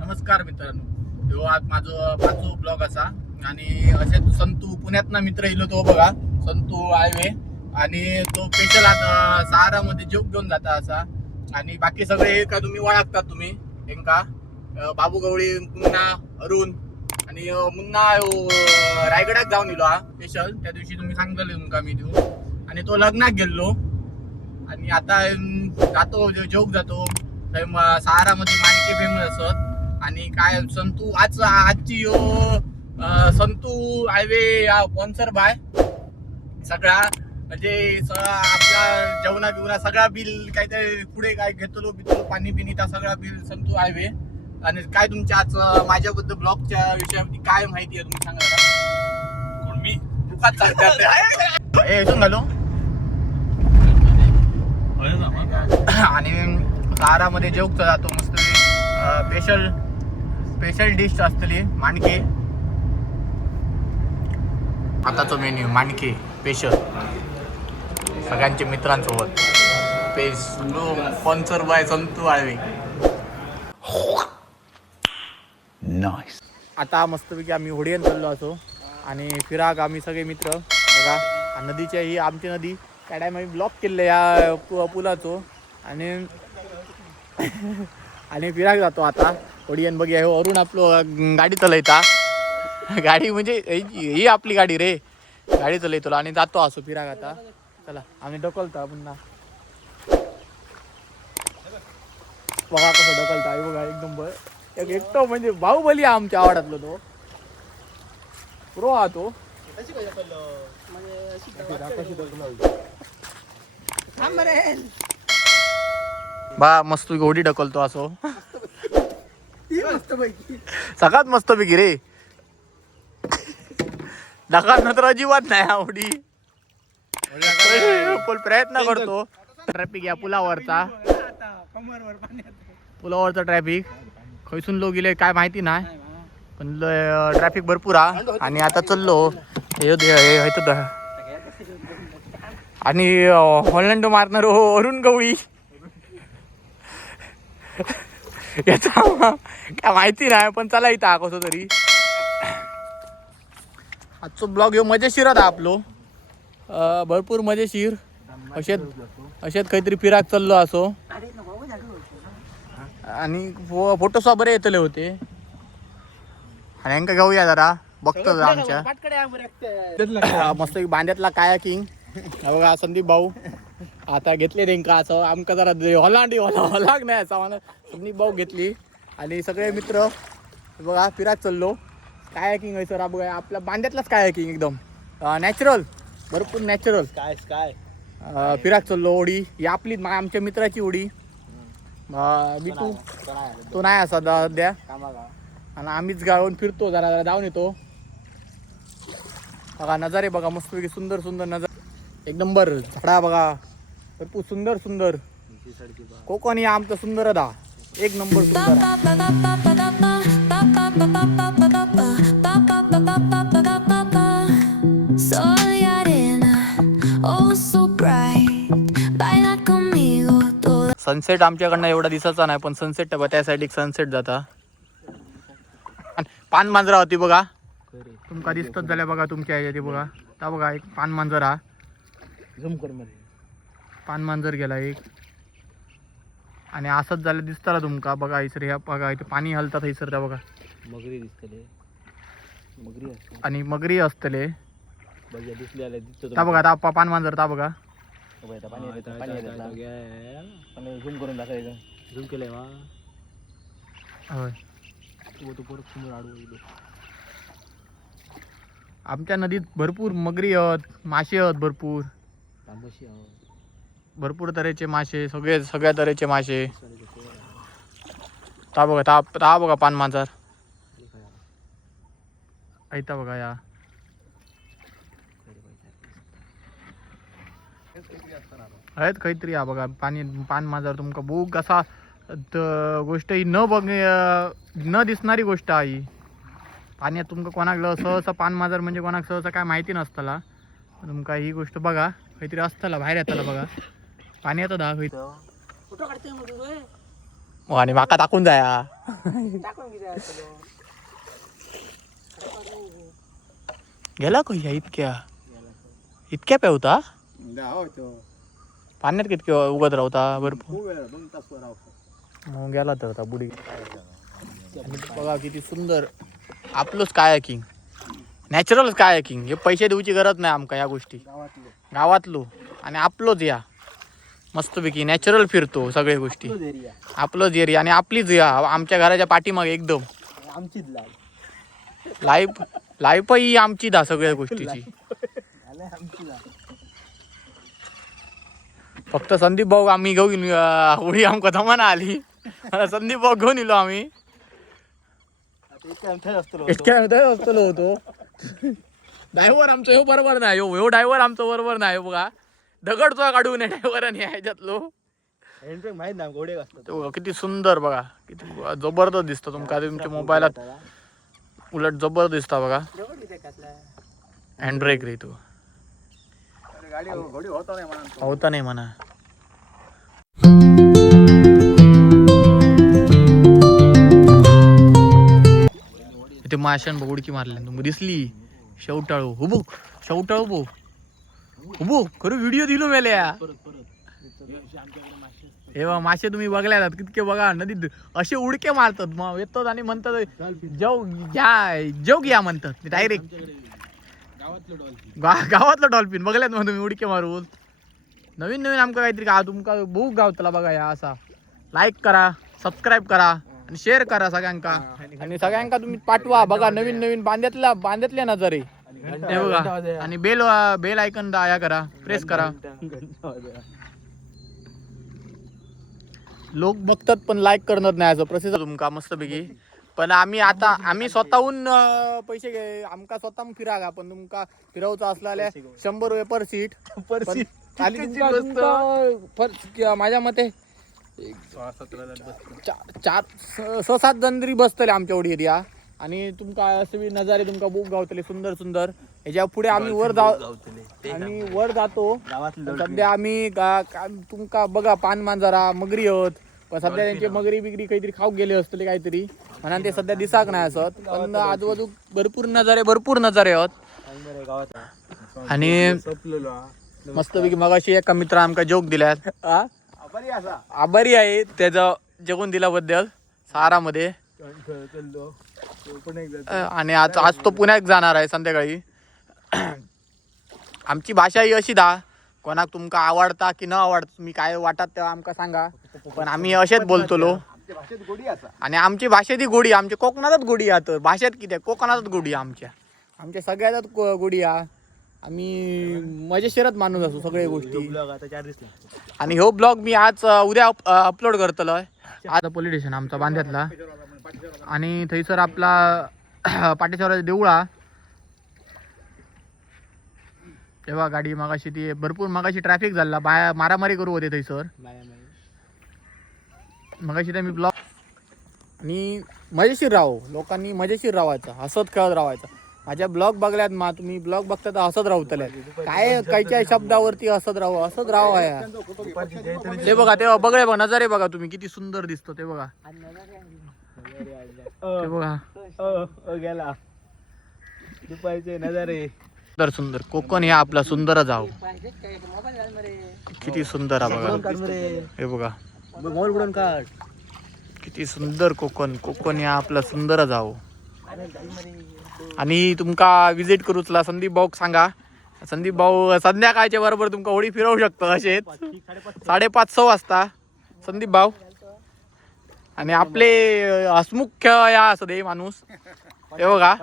नमस्कार मित्रांनो, ह्यो आज माझो पाचवो ब्लॉग असा आणि असे संतू पुण्यातना मित्र इलो तो बघा संतू हायवे आणि तो स्पेशल आता सहारामध्ये जोक घेऊन जाता असा आणि बाकी सगळे का तुम्ही ओळखतात तुम्ही हेंका बाबू गवळी मुन्ना अरुण आणि मुन्ना रायगडात जाऊन इलो हा स्पेशल त्या दिवशी तुम्ही सांगतले तुमका मी देऊ आणि तो लग्नात गेलो आणि आता जातो जोक जातो सहारामध्ये माणके फेमस असत आणि काय संतू आजची संतू हायवे स्पॉन्सर बाय सगळा म्हणजे आपला जेवणा बिवणा सगळा बिल काहीतरी पुढे काय घेतलो बितलो पाणी पिणी त्या सगळा बिल संतू हायवे आणि काय तुमच्या आज माझ्याबद्दल ब्लॉगच्या विषयामध्ये काय माहिती आहे तुम्ही सांगा कोण मी दुकान चालतात हे इथून घालो आणि सहारामध्ये जेवतो जातो मस्त स्पेशल डिश असतली माणके आताचा मेन्यू माणके स्पेशल सगळ्यांच्या मित्रांसोबत sponsor by Santu highway nice. आता मस्तपैकी आम्ही होडियन चाललो असो आणि फिराक आम्ही सगळे मित्र बघा नदीच्या ही आमची नदी त्या टाइम आम्ही ब्लॉक केले या पुलाचो आणि आणि फिराक जातो आता होडियन बघूया हो अरुण आपलं गाडी चलयता गाडी म्हणजे ही आपली गाडी रे गाडी चलयतो आणि जातो असो फिराक आता चला आम्ही ढकलता पुन्हा बघा कसं ढकलता बघा एकदम एकटो म्हणजे बाहुबली आमच्या आवडातलो तो प्रो हा तो बा मस्त गोडी ढकलतो असो सगळ्यात मस्त पैकी रे ढकल नंतर अजिबात नाही आवडी प्रयत्न करतो ट्रॅफिक या पुलावरचा ट्रॅफिक खैसून लोक गेले काय माहिती नाही पण ट्रॅफिक भरपूर हा आणि आता चाललो आणि हॉलंड मारणार हो अरुण गवळी याचा काय माहिती नाही पण चला इथं कसं तरी आजचो ब्लॉग ह्यो मजेशीर होता आपलो भरपूर मजेशीर अशेच काहीतरी फिराक चाललो असो आणि फोटोसुद्धा बरे येतले होते आणि यांका घेऊया जरा बघतो आमच्या मस्त बांड्यातला कायाकिंग बघा संदीप भाऊ आता घेतले त्यांका असं आमका जरा हॉलाग नाही असं मला संदीप भाऊ घेतली आणि सगळे मित्र बघा फिराक चाललो कायाकिंग आहे सर बघा आपल्या बांड्यातलाच कायाकिंग एकदम नॅचरल भरपूर नॅचरल काय फिराक चाललो ओढी ही आपली आमच्या मित्राची ओढी बिटू तो नाही असा सध्या आणि आम्हीच गावून फिरतो जरा जाऊन येतो बघा नजारे बघा मस्तपैकी सुंदर सुंदर नजर एक नंबर झाडा बघा भरपूर सुंदर सुंदर कोकण या आमचं सुंदर दा एक नंबर सनसेट आमच्याकडनं एवढा दिसायचा नाही पण सनसेट त्या साईड एक सनसेट जाता पान मांजरा होती बघा तुमका दिसतच झाल्या बघा तुमच्या ह्याच्यात बघा त्या बघा एक पान मांजर हा पान मांजर गेला एक आणि असंच झालं दिसताला तुमका बघा हैसर ह्या बघा इथे पाणी हलतात हैसर त्या बघा मगरी दिसतले आणि मगरी असतले दिसले बघा ता पान मांजर ता बघा झूम करून दाखवायचं झूम केलंय वा होय आमच्या नदीत भरपूर मगरी आहेत मासे आहेत भरपूर तऱ्हेचे मासे सगळ्या तऱ्हेचे मासे ता बघा पान मांजर ऐता बघा या आहेत काहीतरी या बघा पान मांजर तुमका बुक असा गोष्ट ही न दिसणारी गोष्ट आहे पाण्यात तुमका कोणाक सहसा पान मांजर म्हणजे कोणाक सहसा काय माहिती नसतला तुमका ही गोष्ट बघा काहीतरी असतला बाहेर येताला बघा पाणी येतं आणि माका टाकून जाया गेला कशा इतक्या पेवता पाण्यात कितके उगत राहता भरपूर मग गेला तर होता बुडी बघा किती सुंदर आपलंच कायाकिंग नॅचरल कायाकिंग हे पैसे देऊची गरज नाही आमका या गोष्टी गावातलो आणि आपलोच या मस्तपैकी नॅचरल फिरतो सगळ्या गोष्टी आपलंच एरिया आणि आपलीच या आमच्या घराच्या पाठीमागे एकदम आमचीच लाईफ ही आमची दा सगळ्या गोष्टीची फक्त संदीप भाऊ आम्ही घेऊन उडी आमका जमाना आली संदीप भाऊ घेऊन इलो आम्ही इतक्या असतलो होतो ड्रायव्हर आमचं हे बरोबर नाही हो ड्रायव्हर आमचं बरोबर नाही बघा दगड तो काढू नये ड्रायव्हर आणि ह्याच्यातलो माहित ना घोडे असतात किती सुंदर बघा किती जबरदस्त दिसतं तुमका तुमच्या मोबाईलात उलट जबरदस्त दिसता बघा हँडब्रेक रे तू होता नाही म्हणा इथे माशान उडकी मारली तुम्ही दिसली शेवटाळू हुबो शेवटाळू बो हुबो खरं व्हिडिओ दिलो मेल्या हे मासे तुम्ही बघल्या कितके बघा नदीत असे उडके मारतात मग येतात आणि म्हणतात जेव घ्या म्हणतात डायरेक्ट गावातलं डॉल्फिन बघल्यात मग तुम्ही उडके मारून नवीन आमका काहीतरी तुमका भूक गावतला बघा या असा लाईक करा सबस्क्राईब करा आणि शेअर करा सगळ्यांका आणि सगळ्यांका तुम्ही पाठवा बघा नवीन बांधल्यातल्या नजरे हे बघा आणि बेल आयकन या करा प्रेस करा लोक बघतात पण लाईक करणार नाही असं प्रसिद्ध तुमका मस्तपैकी पण आम्ही स्वतःहून पैसे घे आमका स्वतः फिरागा पण तुमका फिरवचा असलेल्या 100 रुपये पर सीट माझ्या मते 6-7 जण तरी बसतले आमच्या एवढी एरिया आणि तुमका असे नजारे तुमका बुक गावतले सुंदर ह्याच्या पुढे आम्ही वर जातो सध्या आम्ही तुमका बघा पान मांजरा मगरी होत पण सध्या त्यांचे मगरी बिगरी काहीतरी खाऊ गेले असतले काहीतरी म्हणा ते सध्या दिसाक नाही असत पण आजूबाजू भरपूर नजारे होत आणि मस्तपैकी मगाशी एका मित्रा आमका जोक दिल्यात आभारी आहे त्याचं जगून दिल्याबद्दल सहारामध्ये आणि आज तो पुण्यात जाणार आहे संध्याकाळी आमची भाषा ही अशी दा कोणाक तुमका आवडता की न आवडता तुम्ही काय वाटत तेव्हा आमका सांगा पण आम्ही असेच बोलतलो आणि आमची भाषेत गोडी आमच्या कोकणातच गोडी आहे तर भाषेत किती कोकणातच गोडी आमच्या सगळ्यातच गोडी आहे आम्ही मजेशीरच माणूस असो सगळ्या गोष्टी आणि हो ब्लॉग मी आज उद्या अपलोड करतलो आज पोलीस स्टेशन आमचा बांध्यातला आणि थंयसर आपला पाटेश्वराचा देऊळा तेव्हा गाडी मगाशी ती भरपूर मगाशी ट्रॅफिक झाला मारामारी करू होते थंयसर मगाशी ते मी ब्लॉग आणि मजेशीर लोकांनी मजेशीर राहायचं हसत खेळत राहायचं माझ्या ब्लॉग बघल्यात तुम्ही ब्लॉग बघता तर हसत राहतले काय कायच्या शब्दावरती हसत राहा ते बघा तेव्हा बघा बघा नजारे बघा तुम्ही किती सुंदर दिसतो ते बघा ते बघा गेला दुपारचे नजारे सुंदर कोकण हे आपला सुंदर जाव किती सुंदर बघा हे बघा किती सुंदर कोकण हे आपला सुंदर जाव आणि तुमका विजिट करूचला संदीप भाऊ सांगा संदीप भाऊ संध्याकाळच्या बरोबर तुमका होडी फिरवू शकतो असेच 5:30-6 वाजता संदीप भाऊ आणि आपले हसमुख या असं दे माणूस हे बघा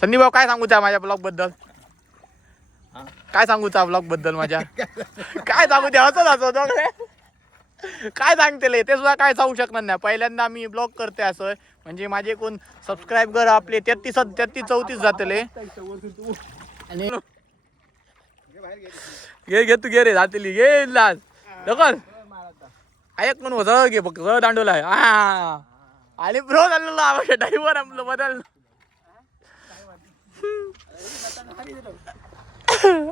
संदीप भाऊ काय सांगूचा माझ्या ब्लॉग बद्दल काय सांगूचा ब्लॉग बद्दल माझ्या काय सांगू ते हसत काय सांगते ते सुद्धा काय सांगू शकणार नाही पहिल्यांदा मी ब्लॉग करते असं म्हणजे माझे कोण सबस्क्राईबर आपले 33-34 जातले आणि घे तू घे रे जातली घे लाज ढकल ऐक म्हणून सगळं घे फक्त सगळं दांडवला आहे आणि ब्रो झालेला ड्रायव्हर आपलं बदल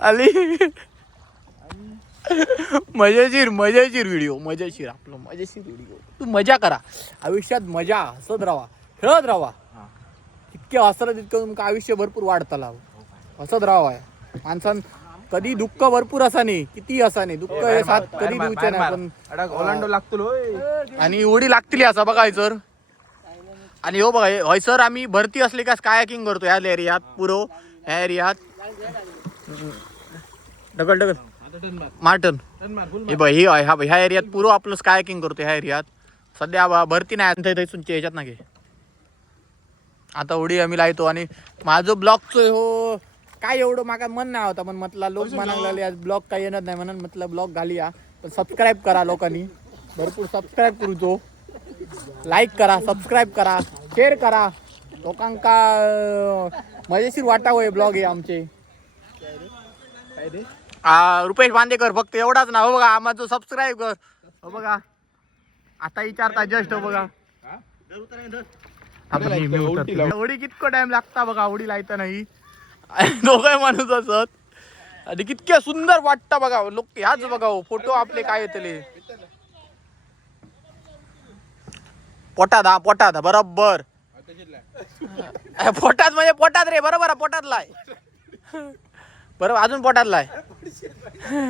आली मजेशीर व्हिडिओ आपलं मजेशीर व्हिडिओ. तू मजा करा आयुष्यात, मजा हसत राहा, खेळत राहा. इतके हसलं तितकं तुमचं आयुष्य भरपूर वाढताला. हसत राहा. माणसान कधी दुःख भरपूर असा नाही, किती असा नाही दुःख हे साथ कधी देऊचे नाही. पण ओलांडो लागतो आणि उडी लागतील असं बघाय सर. आणि हो बघा हय सर आम्ही भरती असली का कायाकिंग करतो ह्या एरियात पुरो. ह्या एरियात ढकल मार्टन हे बघ ही ह्या एरियात पुरो आपलं कायाकिंग करतो. ह्या एरियात सध्या भरती नाही तुमच्या ह्याच्यात ना घे. आता उडी आम्ही लायतो. आणि माझं ब्लॉगचं हो काय एवढं माका मन नाही होता, पण म्हटलं लोक म्हणायला लागले ब्लॉग काही येणार नाही म्हणून म्हटलं ब्लॉग घालूया. पण सबस्क्राईब करा लोकांनी, भरपूर सबस्क्राईब करू तो. लाईक करा, सबस्क्राईब करा, शेअर करा. लोकांका मजेशीर वाटावं ब्लॉग हे आमचे. रुपेश बांदेकर फक्त एवढाच ना. हो बघा आम्हाला सबस्क्राईब कर. हो बघा आता विचारता जस्ट. हो बघा उडी कितको टाइम लागता बघा उडी लायता नाही. दोघं माणूस असत आणि कितके सुंदर वाटतं बघा. लोक ह्याच बघा फोटो आपले काय येतले पोटात बरोबर. पोटात म्हणजे पोटात रे बरोबर पोटातला आहे. बरोबर अजून पोटातला आहे.